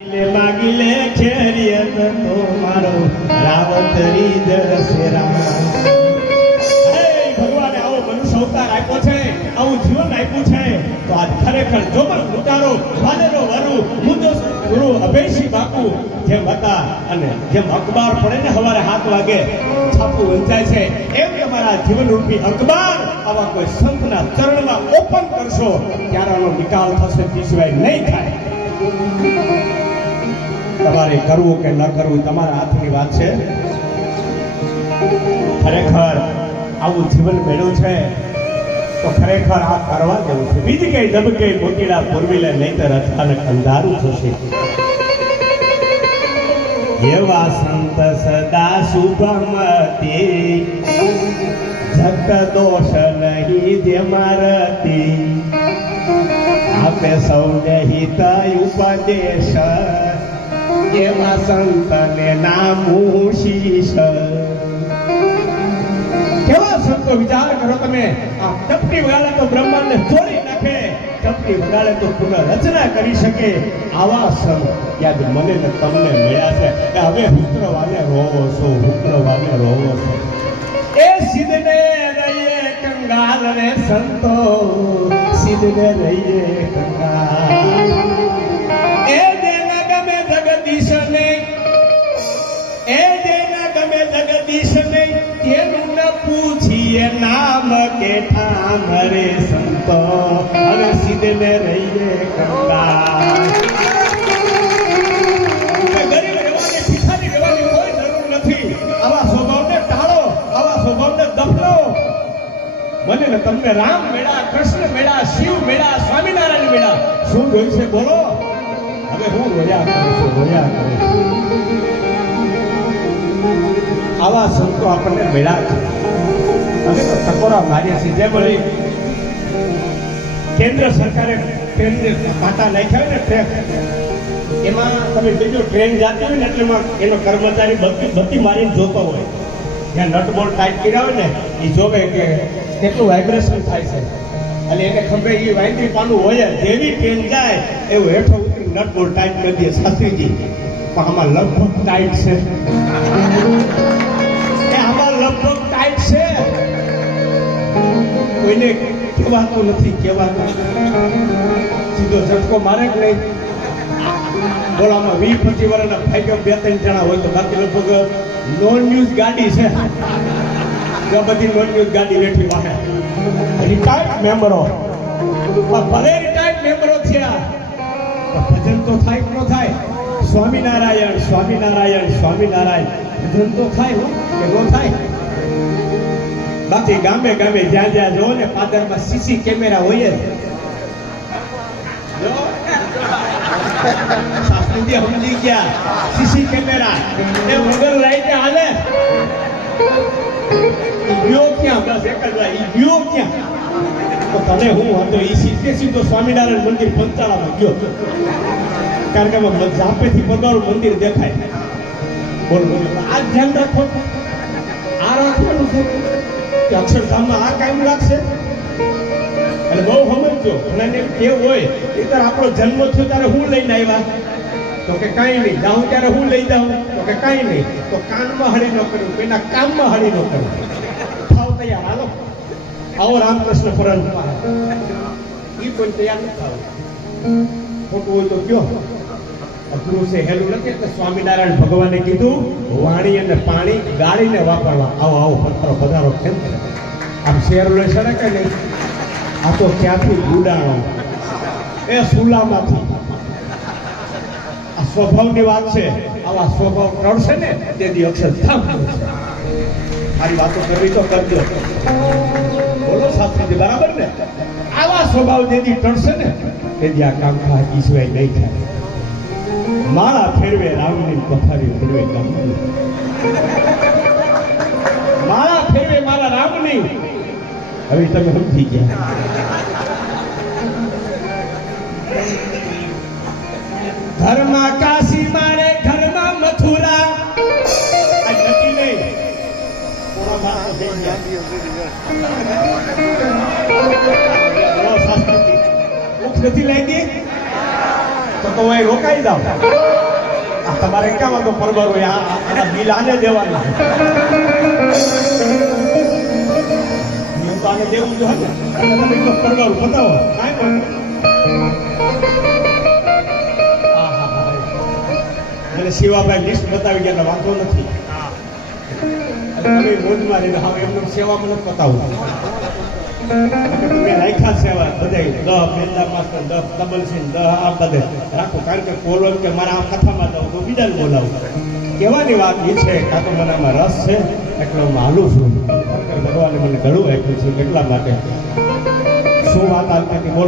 માગીલે મનુષ્ય અવતાર આપ્યો છે, આવું જીવન આપ્યું છે. તો આ ખરેખર જોમર ઉતારો વાલેરો વરુ મુદ્દો ગુરુ અભયસિંહ બાપુ, જેમ હતા અને જેમ અખબાર પડે ને હવારે હાથ વાગે, છાપું વંચાય છે, એમ તમારા જીવન રૂપી અખબાર આવા કોઈ સંતના ચરણમાં ઓપન કરશો, ત્યારે આનો નિકાલ થશે તે સિવાય નહીં થાય. તમારે કરવું કે ન કરવું તમારા હાથની વાત છે? ખરેખર આવું જીવન મેળવ્યું છે, તો ખરેખર આ કરવા જેવું છે. બીજી કઈ ધબકે મોતીડા પૂર્વીલે, નહીતર અચાનક અંધારું થશે. એવા સંત સદા શુભમતી જગત દોષ નહીં જે મારતી આપે સૌને હિત ઉપદેશ. એવા સંતને નામું શીશ કેવા સંતો વિચાર કરો તમે? આ ચપટી વગાડે તો બ્રહ્માંડને તોડી નાખે. ચપટી વગાડે તો પુનઃરચના કરી શકે. આવા સંત યાદ મને ને તમને મળ્યા છે કે હવે હુત્રવાને રોવો છો હુત્રવાને રોવો છો. એ સિદ્ધને રહીએ કંગાલ રે સંતો. સિદ્ધને રહીએ કંગાલ. કે ઠામ સંતો અને રહીએ ગરીબ રહેવાની ભિખારી રહેવાની કોઈ જરૂર નથી. આવા સ્વભાવને ટાળો, આવા સ્વભાવને દફનાવો મને ને તમને રામ મેળા, કૃષ્ણ મેળા, શિવ મેળા, સ્વામિનારાયણ મેળા. શું જોઈશે બોલો? હવે હું રોયા કરું રોયા કરું આવા સંતો આપણને મેળા છે અમે તો ટકોરા કેન્દ્ર સરકારે ટ્રેન કાંટા નાખ્યા ને ટ્રેક એમાં તમે જોજો ટ્રેન જાતી હોય ને એટલે એનો કર્મચારી બત્તી બત્તી મારીને જોતો હોય. જ્યાં નટ બોલ્ટ ટાઈટ કર્યા હોય ને, એ જોવે કે કેટલું વાઇબ્રેશન થાય છે. અને એને ખબર એ વાંદરી પાનું હોય. જેવી ટ્રેન જાય, એવું હેઠો ઉતરી નટ બોલ્ટ ટાઈટ કરી દે શાસ્ત્રીજી પણ આમાં લગભગ ટાઈટ છે. આમાં લગભગ ટાઈટ છે. કોઈને કહેવાતું નથી, કહેવાતું સીધો ઝટકો મારે જ નહીં. બોલામાં વી પચીસ વર્ષના ભાઈઓ બે, ત્રણ જણા હોય તો બાકી લગભગ નોન ન્યૂઝ ગાડી છે. ત્યાં બધી નોન ન્યૂઝ ગાડી બેઠી વાહે રિટાયર્ડ મેમ્બરો ભલે રિટાયર્ડ મેમ્બરો થયા ભજન તો થાય ન થાય? સ્વામિનારાયણ સ્વામિનારાયણ સ્વામિનારાયણ. ભજન તો થાય કે ન થાય? બાકી ગામે ગામે જ્યાં જ્યાં જો ને પાદરમાં સીસી કેમેરા હોય જ. સમજી ગયા. CC camera. એ વગર લાઈટે હાલે. ગયો ક્યાં? બસ એક ક્યાં? તો તને હું હતો એ સીધે સીધો સ્વામિનારાયણ મંદિર પંચાળામાં ગયો. કારણ કે આમાં મંદિર દેખાય. બોલ બોલ. આ ધ્યાન રાખો. આ રાખવાનું છે. કે અક્ષરધામમાં આ કાયમ રાખશે? અને બહુ સમજજો અને કેવું હોય, એ તાર આપણો જન્મ થયો ત્યારે હું લઈને આવ્યા. તો કે કાંઈ નહીં, જાઉં ત્યારે હું લઈ જાઉં. તો કે કાંઈ નહીં, તો કાનમાં હળી ન કર્યું કોઈના કામમાં હળી ન કર્યું. થાવ તૈયાર, હાલો. આવો રામકૃષ્ણ પરમ એ કોઈ તૈયાર ન થાવ. ખોટું હોય તો કયો? સ્વામિનારાયણ ભગવાને કીધું, વાણી અને પાણી ગાળીને વાપરવા. આવો આવો પથ્થરો પધારો છે આમ શેર લેશે ને કે નહીં? આ તો ક્યાંથી ગુડાણો? એ સુલામાંથી. આ સ્વભાવની વાત છે. આવા સ્વભાવ ટળશે ને તેથી અક્ષરધામ. મારી વાતો કરવી તો કરજો. બોલો શાસ્ત્રીજી બરાબર ને? આવા સ્વભાવ જેથી ટળશે ને તેથી આ કામ ઈ સિવાય નહીં થાય. માળા ફેરવે, રામની પથારી ફેરવે માળા ફેરવે મારા રામની. હવે તમે સમજી ગયા. ઘરમાં કાશી મારે ઘરમાં મથુરા. નથી લાગી. તો તો એ રોકાઈ જાવ આ તમારે ક્યાં વાંધો પરબર? હોય આ બિલ આને દેવાના. તો આને દેવું જો ને અને તમે એકલો પરબર બતાવો કાંઈ નહીં. શિવાભાઈ લિસ્ટ બતાવી ગયા વાંધો નથી. અને તમે મોજમાં રહીને હવે એમને સેવા મને બતાવું મેં બધે. દહ બેલા કારણ કે કોલોન કે મારા આ કથામાં તો બીજાને બોલાવું કહેવાની વાત એ છે કાં તો મને આમાં રસ છે, એટલે હાલું છું. ભગવાને મને ઘણું આપ્યું છે એટલા માટે. શું વાત હતી બોલો?